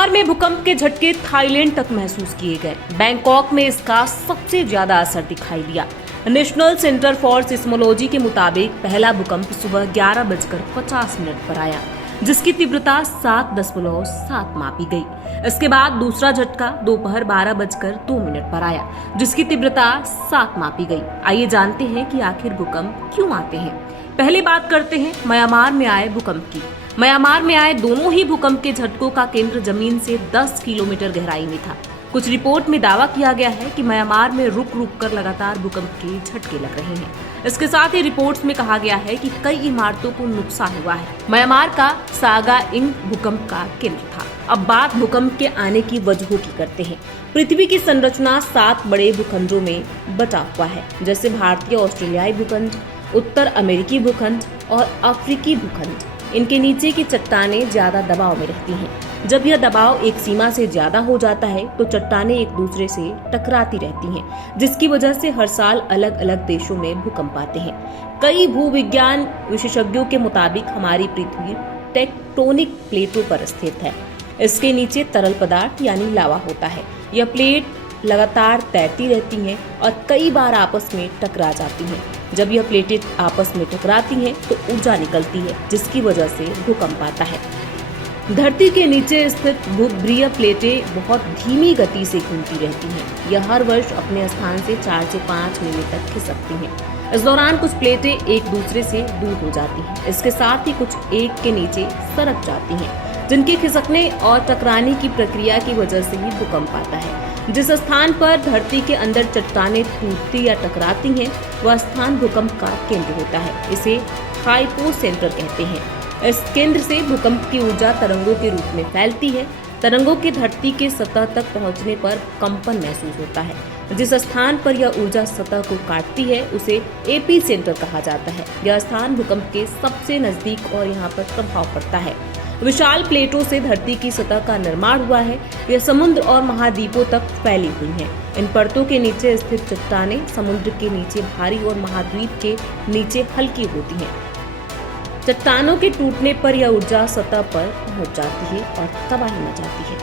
Myanmar में भूकंप के झटके थाईलैंड तक महसूस किए गए। बैंकॉक में इसका सबसे ज्यादा असर दिखाई दिया। नेशनल सेंटर फॉर सिस्मोलॉजी के मुताबिक पहला भूकंप सुबह 11:50 पर आया, जिसकी तीव्रता 7.7 मापी गई। इसके बाद दूसरा झटका दोपहर 12:02 पर आया, जिसकी तीव्रता 7 मापी गई। आइए जानते हैं कि आखिर भूकंप क्यों आते हैं। पहले बात करते हैं म्यांमार में आए भूकंप की। म्यांमार में आए दोनों ही भूकंप के झटकों का केंद्र जमीन से 10 किलोमीटर गहराई में था। कुछ रिपोर्ट में दावा किया गया है कि म्यांमार में रुक रुक कर लगातार भूकंप के झटके लग रहे हैं। इसके साथ ही रिपोर्ट्स में कहा गया है कि कई इमारतों को नुकसान हुआ है। म्यांमार का सागा इंग भूकंप का केंद्र था। अब बात भूकंप के आने की वजहों की करते हैं। पृथ्वी की संरचना 7 बड़े भूखंडों में बटा हुआ है, जैसे भारतीय ऑस्ट्रेलियाई भूखंड, उत्तर अमेरिकी भूखंड और अफ्रीकी भूखंड। इनके नीचे की चट्टानें ज्यादा दबाव में रहती हैं। जब यह दबाव एक सीमा से ज्यादा हो जाता है तो चट्टानें एक दूसरे से टकराती रहती हैं, जिसकी वजह से हर साल अलग अलग देशों में भूकंप आते हैं। कई भूविज्ञान विशेषज्ञों के मुताबिक हमारी पृथ्वी टेक्टोनिक प्लेटों पर स्थित है। इसके नीचे तरल पदार्थ यानी लावा होता है। यह प्लेट लगातार तैरती रहती हैं और कई बार आपस में टकरा जाती हैं। जब यह प्लेटें आपस में टकराती हैं तो ऊर्जा निकलती है, जिसकी वजह से भूकंप आता है। धरती के नीचे स्थित भूगर्भीय प्लेटें बहुत धीमी गति से घूमती रहती हैं। यह हर वर्ष अपने स्थान से 4 से 5 महीने तक खिसकती हैं। इस दौरान कुछ प्लेटें एक दूसरे से दूर हो जाती हैं। इसके साथ ही कुछ एक के नीचे सरक जाती हैं, जिनके खिसकने और टकराने की प्रक्रिया की वजह से ही भूकंप आता है। जिस स्थान पर धरती के अंदर चट्टानें टूटती या टकराती हैं, वह स्थान भूकंप का केंद्र होता है। इसे हाइपोसेंटर कहते हैं। इस केंद्र से भूकंप की ऊर्जा तरंगों के रूप में फैलती है। तरंगों के धरती के सतह तक पहुंचने पर कंपन महसूस होता है। जिस स्थान पर यह ऊर्जा सतह को काटती है उसे एपी सेंटर कहा जाता है। यह स्थान भूकंप के सबसे नजदीक और यहाँ पर प्रभाव पड़ता है। विशाल प्लेटों से धरती की सतह का निर्माण हुआ है। यह समुद्र और महाद्वीपों तक फैली हुई हैं। इन परतों के नीचे स्थित चट्टानें समुद्र के नीचे भारी और महाद्वीप के नीचे हल्की होती हैं। चट्टानों के टूटने पर यह ऊर्जा सतह पर पहुंच जाती है और तबाही मचाती है।